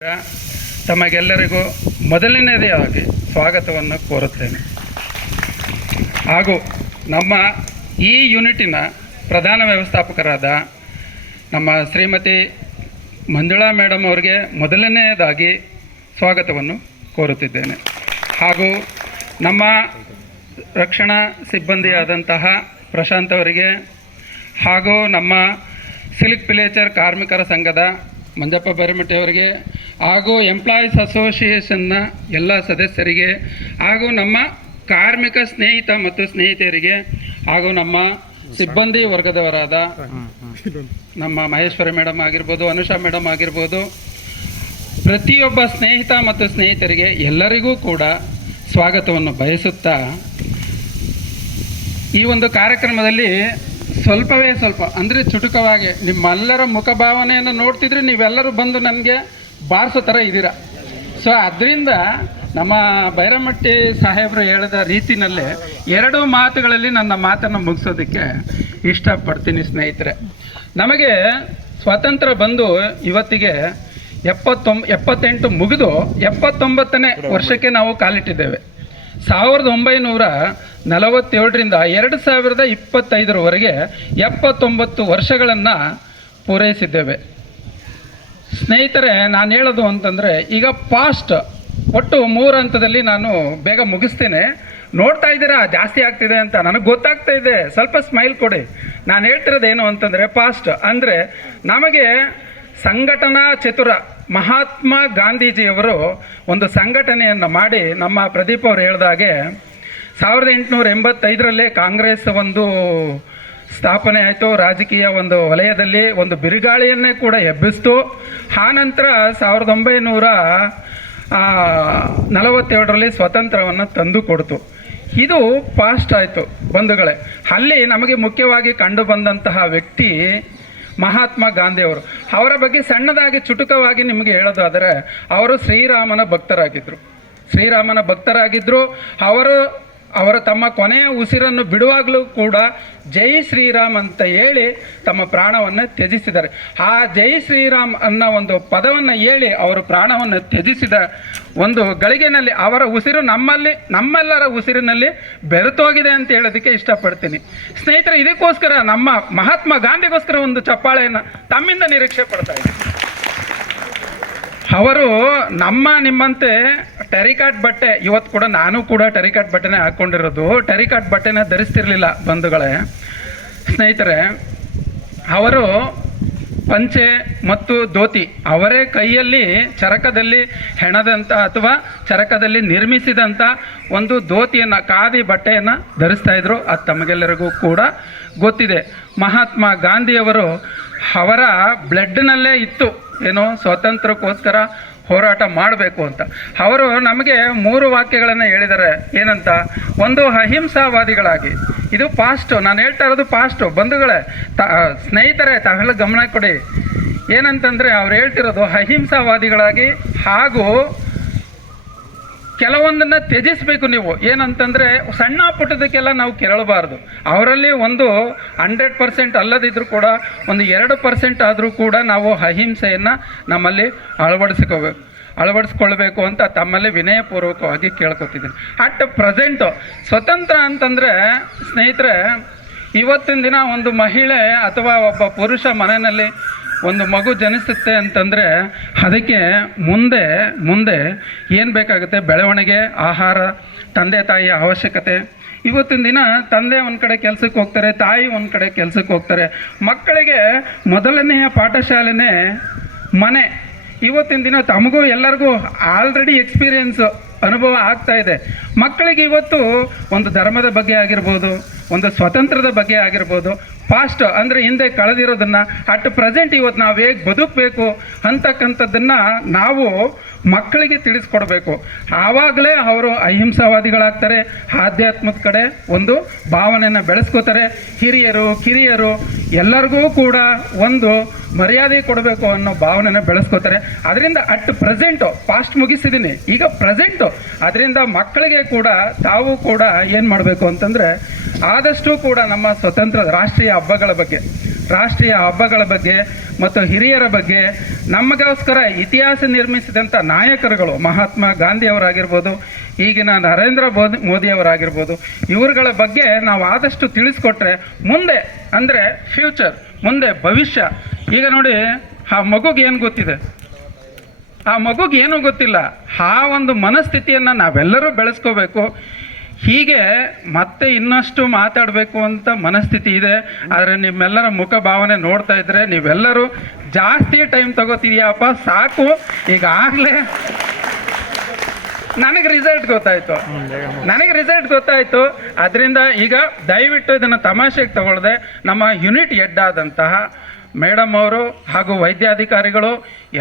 ತಮಗೆಲ್ಲರಿಗೂ ಮೊದಲನೇದಾಗಿ ಸ್ವಾಗತವನ್ನು ಕೋರುತ್ತೇನೆ. ಹಾಗೂ ನಮ್ಮ ಈ ಯೂನಿಟಿನ ಪ್ರಧಾನ ವ್ಯವಸ್ಥಾಪಕರಾದ ನಮ್ಮ ಶ್ರೀಮತಿ ಮಂಜುಳಾ ಮೇಡಮ್ ಅವರಿಗೆ ಮೊದಲನೆಯದಾಗಿ ಸ್ವಾಗತವನ್ನು ಕೋರುತ್ತಿದ್ದೇನೆ. ಹಾಗೂ ನಮ್ಮ ರಕ್ಷಣಾ ಸಿಬ್ಬಂದಿಯಾದಂತಹ ಪ್ರಶಾಂತ್ ಅವರಿಗೆ, ಹಾಗೂ ನಮ್ಮ ಸಿಲ್ಕ್ ಪಿಲೇಚರ್ ಕಾರ್ಮಿಕರ ಸಂಘದ ಮಂಜಪ್ಪ ಬೈರಮಟ್ಟಿ ಅವರಿಗೆ, ಹಾಗೂ ಎಂಪ್ಲಾಯೀಸ್ ಅಸೋಸಿಯೇಷನ್ನ ಎಲ್ಲ ಸದಸ್ಯರಿಗೆ, ಹಾಗೂ ನಮ್ಮ ಕಾರ್ಮಿಕ ಸ್ನೇಹಿತ ಮತ್ತು ಸ್ನೇಹಿತೆಯರಿಗೆ, ಹಾಗೂ ನಮ್ಮ ಸಿಬ್ಬಂದಿ ವರ್ಗದವರಾದ ನಮ್ಮ ಮಹೇಶ್ವರಿ ಮೇಡಮ್ ಆಗಿರ್ಬೋದು, ಅನುಷಾ ಮೇಡಮ್ ಆಗಿರ್ಬೋದು, ಪ್ರತಿಯೊಬ್ಬ ಸ್ನೇಹಿತ ಮತ್ತು ಸ್ನೇಹಿತರಿಗೆ ಎಲ್ಲರಿಗೂ ಕೂಡ ಸ್ವಾಗತವನ್ನು ಬಯಸುತ್ತಾ, ಈ ಒಂದು ಕಾರ್ಯಕ್ರಮದಲ್ಲಿ ಸ್ವಲ್ಪ ಅಂದರೆ ಚುಟುಕವಾಗಿ ನಿಮ್ಮೆಲ್ಲರ ಮುಖಭಾವನೆಯನ್ನು ನೋಡ್ತಿದ್ರೆ ನೀವೆಲ್ಲರೂ ಬಂದು ನನಗೆ ಬಾರಿಸೋ ಥರ ಇದ್ದೀರ. ಸೊ ಅದರಿಂದ ನಮ್ಮ ಬೈರಮಟ್ಟಿ ಸಾಹೇಬರು ಹೇಳಿದ ರೀತಿಯಲ್ಲೇ 2 ಮಾತುಗಳಲ್ಲಿ ನನ್ನ ಮಾತನ್ನು ಮುಗಿಸೋದಕ್ಕೆ ಇಷ್ಟಪಡ್ತೀನಿ. ಸ್ನೇಹಿತರೆ, ನಮಗೆ ಸ್ವಾತಂತ್ರ್ಯ ಬಂದು ಇವತ್ತಿಗೆ 78 ಮುಗಿದು 79ನೇ ವರ್ಷಕ್ಕೆ ನಾವು ಕಾಲಿಟ್ಟಿದ್ದೇವೆ. 1947ರಿಂದ 2025ರವರೆಗೆ 79 ವರ್ಷಗಳನ್ನು ಪೂರೈಸಿದ್ದೇವೆ. ಸ್ನೇಹಿತರೆ, ನಾನು ಹೇಳೋದು ಅಂತಂದರೆ, ಈಗ ಪಾಸ್ಟ್ ಒಟ್ಟು 3 ಹಂತದಲ್ಲಿ ನಾನು ಬೇಗ ಮುಗಿಸ್ತೇನೆ. ನೋಡ್ತಾ ಇದ್ದೀರಾ ಜಾಸ್ತಿ ಆಗ್ತಿದೆ ಅಂತ ನನಗೆ ಗೊತ್ತಾಗ್ತಾ ಇದೆ. ಸ್ವಲ್ಪ ಸ್ಮೈಲ್ ಕೊಡಿ. ನಾನು ಹೇಳ್ತಿರೋದೇನು ಅಂತಂದರೆ, ಪಾಸ್ಟ್ ಅಂದರೆ ನಮಗೆ ಸಂಘಟನಾ ಚತುರ ಮಹಾತ್ಮ ಗಾಂಧೀಜಿಯವರು ಒಂದು ಸಂಘಟನೆಯನ್ನು ಮಾಡಿ, ನಮ್ಮ ಪ್ರದೀಪ್ ಅವರು ಹೇಳಿದಾಗೆ 1885ರಲ್ಲೇ ಕಾಂಗ್ರೆಸ್ ಒಂದು ಸ್ಥಾಪನೆ ಆಯಿತು. ರಾಜಕೀಯ ಒಂದು ವಲಯದಲ್ಲಿ ಒಂದು ಬಿರುಗಾಳಿಯನ್ನೇ ಕೂಡ ಎಬ್ಬಿಸ್ತು. ಆನಂತರ 1947ರಲ್ಲಿ ಸ್ವಾತಂತ್ರ್ಯವನ್ನು ತಂದು ಕೊಡ್ತು. ಇದು ಪಾಸ್ಟ್ ಆಯಿತು ಬಂಧುಗಳೇ. ಅಲ್ಲಿ ನಮಗೆ ಮುಖ್ಯವಾಗಿ ಕಂಡು ಬಂದಂತಹ ವ್ಯಕ್ತಿ ಮಹಾತ್ಮ ಗಾಂಧಿಯವರು. ಅವರ ಬಗ್ಗೆ ಸಣ್ಣದಾಗಿ ಚುಟುಕವಾಗಿ ನಿಮಗೆ ಹೇಳೋದಾದರೆ, ಅವರು ಶ್ರೀರಾಮನ ಭಕ್ತರಾಗಿದ್ದರು. ಅವರು ತಮ್ಮ ಕೊನೆಯ ಉಸಿರನ್ನು ಬಿಡುವಾಗಲೂ ಕೂಡ ಜೈ ಶ್ರೀರಾಮ್ ಅಂತ ಹೇಳಿ ತಮ್ಮ ಪ್ರಾಣವನ್ನು ತ್ಯಜಿಸಿದ್ದಾರೆ. ಆ ಜೈ ಶ್ರೀರಾಮ್ ಅನ್ನೋ ಒಂದು ಪದವನ್ನು ಹೇಳಿ ಅವರು ಪ್ರಾಣವನ್ನು ತ್ಯಜಿಸಿದ ಒಂದು ಗಳಿಗೆನಲ್ಲಿ ಅವರ ಉಸಿರು ನಮ್ಮೆಲ್ಲರ ಉಸಿರಿನಲ್ಲಿ ಬೆರೆತೋಗಿದೆ ಅಂತ ಹೇಳೋದಕ್ಕೆ ಇಷ್ಟಪಡ್ತೀನಿ. ಸ್ನೇಹಿತರೆ, ಇದಕ್ಕೋಸ್ಕರ ನಮ್ಮ ಮಹಾತ್ಮ ಗಾಂಧಿಗೋಸ್ಕರ ಒಂದು ಚಪ್ಪಾಳೆಯನ್ನು ತಮ್ಮಿಂದ ನಿರೀಕ್ಷೆ ಪಡ್ತಾ ಇದ್ದೀನಿ. ಅವರು ನಿಮ್ಮಂತೆ ಟೆರಿಕಾಟ್ ಬಟ್ಟೆ, ಇವತ್ತು ಕೂಡ ನಾನು ಕೂಡ ಟೆರಿಕಾಟ್ ಬಟ್ಟೆನೇ ಹಾಕ್ಕೊಂಡಿರೋದು, ಟೆರಿಕಾಟ್ ಬಟ್ಟೆನ ಧರಿಸ್ತಿರ್ಲಿಲ್ಲ ಬಂಧುಗಳೇ. ಸ್ನೇಹಿತರೆ, ಅವರು ಪಂಚೆ ಮತ್ತು ಧೋತಿ, ಅವರೇ ಕೈಯಲ್ಲಿ ಚರಕದಲ್ಲಿ ಹೆಣದಂಥ ಅಥವಾ ಚರಕದಲ್ಲಿ ನಿರ್ಮಿಸಿದಂಥ ಒಂದು ಧೋತಿಯನ್ನು, ಖಾದಿ ಬಟ್ಟೆಯನ್ನು ಧರಿಸ್ತಾ ಇದ್ರು. ಅದು ತಮಗೆಲ್ಲರಿಗೂ ಕೂಡ ಗೊತ್ತಿದೆ. ಮಹಾತ್ಮ ಗಾಂಧಿಯವರು ಅವರ ಬ್ಲಡ್ನಲ್ಲೇ ಇತ್ತು ಏನೋ ಸ್ವಾತಂತ್ರ್ಯಕ್ಕೋಸ್ಕರ ಹೋರಾಟ ಮಾಡಬೇಕು ಅಂತ. ಅವರು ನಮಗೆ 3 ವಾಕ್ಯಗಳನ್ನು ಹೇಳಿದ್ದಾರೆ. ಏನಂತ? ಒಂದು, ಅಹಿಂಸಾವಾದಿಗಳಾಗಿ. ಇದು ಪಾಸ್ಟು, ನಾನು ಹೇಳ್ತಾ ಇರೋದು ಪಾಸ್ಟು ಬಂಧುಗಳೇ. ಸ್ನೇಹಿತರೆ, ತಾವೆಲ್ಲ ಗಮನ ಕೊಡಿ. ಏನಂತಂದರೆ, ಅವ್ರು ಹೇಳ್ತಿರೋದು ಅಹಿಂಸಾವಾದಿಗಳಾಗಿ, ಹಾಗೂ ಕೆಲವೊಂದನ್ನು ತ್ಯಜಿಸಬೇಕು ನೀವು. ಏನಂತಂದರೆ, ಸಣ್ಣ ಪುಟ್ಟದಕ್ಕೆಲ್ಲ ನಾವು ಕೆರಳಬಾರ್ದು. ಅವರಲ್ಲಿ ಒಂದು 100% ಅಲ್ಲದಿದ್ದರೂ ಕೂಡ ಒಂದು 2% ಆದರೂ ಕೂಡ ನಾವು ಅಹಿಂಸೆಯನ್ನು ನಮ್ಮಲ್ಲಿ ಅಳವಡಿಸ್ಕೊಳ್ಬೇಕು ಅಂತ ತಮ್ಮಲ್ಲಿ ವಿನಯಪೂರ್ವಕವಾಗಿ ಕೇಳ್ಕೊತಿದ್ದೀನಿ. ಅಟ್ ಪ್ರೆಸೆಂಟು ಸ್ವತಂತ್ರ ಅಂತಂದರೆ ಸ್ನೇಹಿತರೆ, ಇವತ್ತಿನ ದಿನ ಒಂದು ಮಹಿಳೆ ಅಥವಾ ಒಬ್ಬ ಪುರುಷ ಮನೆಯಲ್ಲಿ ಒಂದು ಮಗು ಜನಿಸುತ್ತೆ ಅಂತಂದರೆ ಅದಕ್ಕೆ ಮುಂದೆ ಏನು ಬೇಕಾಗುತ್ತೆ? ಬೆಳವಣಿಗೆ, ಆಹಾರ, ತಂದೆ ತಾಯಿಯ ಅವಶ್ಯಕತೆ. ಇವತ್ತಿನ ದಿನ ತಂದೆ ಒಂದು ಕಡೆ ಕೆಲಸಕ್ಕೆ ಹೋಗ್ತಾರೆ, ತಾಯಿ ಒಂದು ಕಡೆ ಕೆಲಸಕ್ಕೆ ಹೋಗ್ತಾರೆ. ಮಕ್ಕಳಿಗೆ ಮೊದಲನೆಯ ಪಾಠಶಾಲೆನೇ ಮನೆ. ಇವತ್ತಿನ ದಿನ ತಮಗೂ ಎಲ್ಲರಿಗೂ ಆಲ್ರೆಡಿ ಅನುಭವ ಆಗ್ತಾ ಇದೆ. ಮಕ್ಕಳಿಗೆ ಇವತ್ತು ಒಂದು ಧರ್ಮದ ಬಗ್ಗೆ ಆಗಿರ್ಬೋದು, ಒಂದು ಸ್ವತಂತ್ರದ ಬಗ್ಗೆ ಆಗಿರ್ಬೋದು, ಪಾಸ್ಟ್ ಅಂದರೆ ಹಿಂದೆ ಕಳೆದಿರೋದನ್ನು ಅಟ್ ಪ್ರೆಸೆಂಟ್ ಇವತ್ತು ನಾವು ಹೇಗೆ ಬದುಕಬೇಕು ಅಂತಕ್ಕಂಥದ್ದನ್ನು ನಾವು ಮಕ್ಕಳಿಗೆ ತಿಳಿಸ್ಕೊಡ್ಬೇಕು. ಆವಾಗಲೇ ಅವರು ಅಹಿಂಸಾವಾದಿಗಳಾಗ್ತಾರೆ, ಆಧ್ಯಾತ್ಮದ ಕಡೆ ಒಂದು ಭಾವನೆಯನ್ನು ಬೆಳೆಸ್ಕೋತಾರೆ. ಹಿರಿಯರು ಕಿರಿಯರು ಎಲ್ಲರಿಗೂ ಕೂಡ ಒಂದು ಮರ್ಯಾದೆ ಕೊಡಬೇಕು ಅನ್ನೋ ಭಾವನೆಯನ್ನು ಬೆಳೆಸ್ಕೋತಾರೆ. ಅದರಿಂದ ಅಟ್ ಪ್ರೆಸೆಂಟು ಪಾಸ್ಟ್ ಮುಗಿಸಿದ್ದೀನಿ, ಈಗ ಪ್ರೆಸೆಂಟು. ಅದರಿಂದ ಮಕ್ಕಳಿಗೆ ಕೂಡ ತಾವು ಕೂಡ ಏನು ಮಾಡಬೇಕು ಅಂತಂದರೆ, ಆದಷ್ಟು ಕೂಡ ನಮ್ಮ ಸ್ವತಂತ್ರ ರಾಷ್ಟ್ರೀಯ ಹಬ್ಬಗಳ ಬಗ್ಗೆ ರಾಷ್ಟ್ರೀಯ ಹಬ್ಬಗಳ ಬಗ್ಗೆ ಮತ್ತು ಹಿರಿಯರ ಬಗ್ಗೆ ನಮಗೋಸ್ಕರ ಇತಿಹಾಸ ನಿರ್ಮಿಸಿದಂಥ ನಾಯಕರುಗಳು ಮಹಾತ್ಮ ಗಾಂಧಿಯವರಾಗಿರ್ಬೋದು, ಈಗಿನ ನರೇಂದ್ರ ಮೋದಿಯವರಾಗಿರ್ಬೋದು, ಇವರುಗಳ ಬಗ್ಗೆ ನಾವು ಆದಷ್ಟು ತಿಳಿಸ್ಕೊಟ್ರೆ ಮುಂದೆ ಅಂದರೆ ಫ್ಯೂಚರ್, ಮುಂದೆ ಭವಿಷ್ಯ. ಈಗ ನೋಡಿ, ಆ ಮಗುಗೆ ಏನು ಗೊತ್ತಿದೆ? ಆ ಮಗುಗೆ ಏನೂ ಗೊತ್ತಿಲ್ಲ. ಆ ಒಂದು ಮನಸ್ಥಿತಿಯನ್ನು ನಾವೆಲ್ಲರೂ ಬೆಳೆಸ್ಕೋಬೇಕು. ಹೀಗೆ ಮತ್ತೆ ಇನ್ನಷ್ಟು ಮಾತಾಡಬೇಕು ಅಂತ ಮನಸ್ಥಿತಿ ಇದೆ. ಆದರೆ ನಿಮ್ಮೆಲ್ಲರ ಮುಖ ಭಾವನೆ ನೋಡ್ತಾ ಇದ್ರೆ ನೀವೆಲ್ಲರೂ ಜಾಸ್ತಿ ಟೈಮ್ ತಗೋತಿದ್ಯಪ್ಪ, ಸಾಕು. ಈಗಾಗಲೇ ನನಗೆ ರಿಸಲ್ಟ್ ಗೊತ್ತಾಯಿತು. ಅದರಿಂದ ಈಗ ದಯವಿಟ್ಟು ಇದನ್ನು ತಮಾಷೆಗೆ ತಗೊಳ್ಳದೆ ನಮ್ಮ ಯೂನಿಟ್ ಹೆಡ್ ಆದಂತಹ ಮೇಡಮ್ ಅವರು ಹಾಗೂ ವೈದ್ಯಾಧಿಕಾರಿಗಳು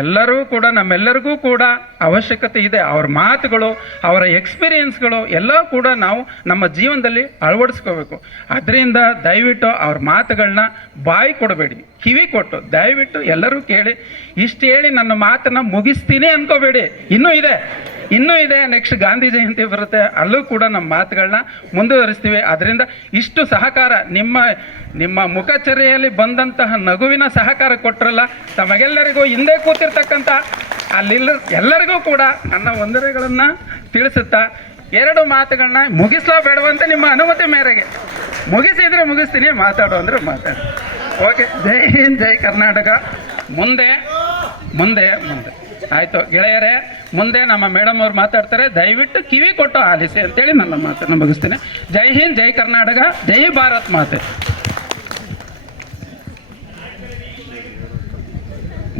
ಎಲ್ಲರೂ ಕೂಡ ನಮ್ಮೆಲ್ಲರಿಗೂ ಕೂಡ ಅವಶ್ಯಕತೆ ಇದೆ. ಅವ್ರ ಮಾತುಗಳು, ಅವರ ಎಕ್ಸ್ಪೀರಿಯನ್ಸ್ಗಳು ಎಲ್ಲ ಕೂಡ ನಾವು ನಮ್ಮ ಜೀವನದಲ್ಲಿ ಅಳವಡಿಸ್ಕೋಬೇಕು. ಅದರಿಂದ ದಯವಿಟ್ಟು ಅವ್ರ ಮಾತುಗಳನ್ನ ಬಾಯಿ ಕೊಡಬೇಡಿ, ಕಿವಿ ಕೊಟ್ಟು ದಯವಿಟ್ಟು ಎಲ್ಲರೂ ಕೇಳಿ. ಇಷ್ಟು ಹೇಳಿ ನನ್ನ ಮಾತನ್ನು ಮುಗಿಸ್ತೀನಿ ಅನ್ಕೋಬೇಡಿ. ಇನ್ನೂ ಇದೆ. ನೆಕ್ಸ್ಟ್ ಗಾಂಧಿ ಜಯಂತಿ ಬರುತ್ತೆ, ಅಲ್ಲೂ ಕೂಡ ನಮ್ಮ ಮಾತುಗಳನ್ನ ಮುಂದುವರಿಸ್ತೀವಿ. ಅದರಿಂದ ಇಷ್ಟು ಸಹಕಾರ, ನಿಮ್ಮ ಮುಖಚರ್ಯೆಯಲ್ಲಿ ಬಂದಂತಹ ನಗುವಿನ ಸಹಕಾರ ಕೊಟ್ಟರಲ್ಲ, ತಮಗೆಲ್ಲರಿಗೂ ಹಿಂದೆ ಕೂತಿರ್ತಕ್ಕಂಥ ಎಲ್ಲರಿಗೂ ಕೂಡ ನನ್ನ ವಂದನೆಗಳನ್ನು ತಿಳಿಸುತ್ತಾ 2 ಮಾತುಗಳನ್ನ ಮುಗಿಸ್ಲಾ ಬೇಡವಂತ ನಿಮ್ಮ ಅನುಮತಿ ಮೇರೆಗೆ ಮುಗಿಸಿದರೆ ಮುಗಿಸ್ತೀನಿ, ಮಾತಾಡು ಅಂದರೆ ಮಾತಾಡಿ. ಓಕೆ, ಜೈ ಹಿಂದ್, ಜೈ ಕರ್ನಾಟಕ. ಮುಂದೆ ಆಯಿತು ಗೆಳೆಯರೇ, ಮುಂದೆ ನಮ್ಮ ಮೇಡಮ್ ಅವ್ರು ಮಾತಾಡ್ತಾರೆ. ದಯವಿಟ್ಟು ಕಿವಿ ಕೊಟ್ಟು ಆಲಿಸಿ ಅಂತೇಳಿ ನನ್ನ ಮಾತನ್ನು ಮುಗಿಸ್ತೀನಿ. ಜೈ ಹಿಂದ್, ಜೈ ಕರ್ನಾಟಕ, ಜೈ ಭಾರತ್ ಮಾತೆ.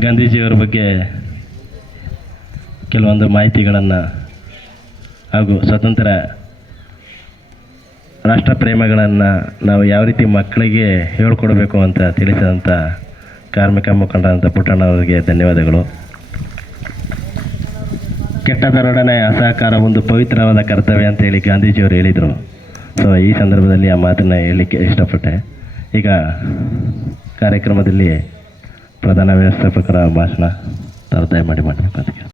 ಗಾಂಧೀಜಿಯವರ ಬಗ್ಗೆ ಕೆಲವೊಂದು ಮಾಹಿತಿಗಳನ್ನು ಹಾಗೂ ಸ್ವತಂತ್ರ ರಾಷ್ಟ್ರ ಪ್ರೇಮಗಳನ್ನು ನಾವು ಯಾವ ರೀತಿ ಮಕ್ಕಳಿಗೆ ಹೇಳ್ಕೊಡ್ಬೇಕು ಅಂತ ತಿಳಿಸಿದಂಥ ಕಾರ್ಮಿಕ ಮುಖಂಡರಂಥ ಪುಟ್ಟಣ್ಣವರಿಗೆ ಧನ್ಯವಾದಗಳು. ಕೆಟ್ಟದರೊಡನೆ ಅಸಹಕಾರ ಒಂದು ಪವಿತ್ರವಾದ ಕರ್ತವ್ಯ ಅಂತೇಳಿ ಗಾಂಧೀಜಿಯವರು ಹೇಳಿದರು. ಸೊ ಈ ಸಂದರ್ಭದಲ್ಲಿ ಆ ಮಾತನ್ನು ಹೇಳಲಿಕ್ಕೆ ಇಷ್ಟಪಟ್ಟೆ. ಈಗ ಕಾರ್ಯಕ್ರಮದಲ್ಲಿ ಪ್ರಧಾನ ವ್ಯವಸ್ಥಾಪಕರ ಭಾಷಣ ದಯಮಾಡಿ ಮಾಡಬೇಕು ಅದಕ್ಕೆ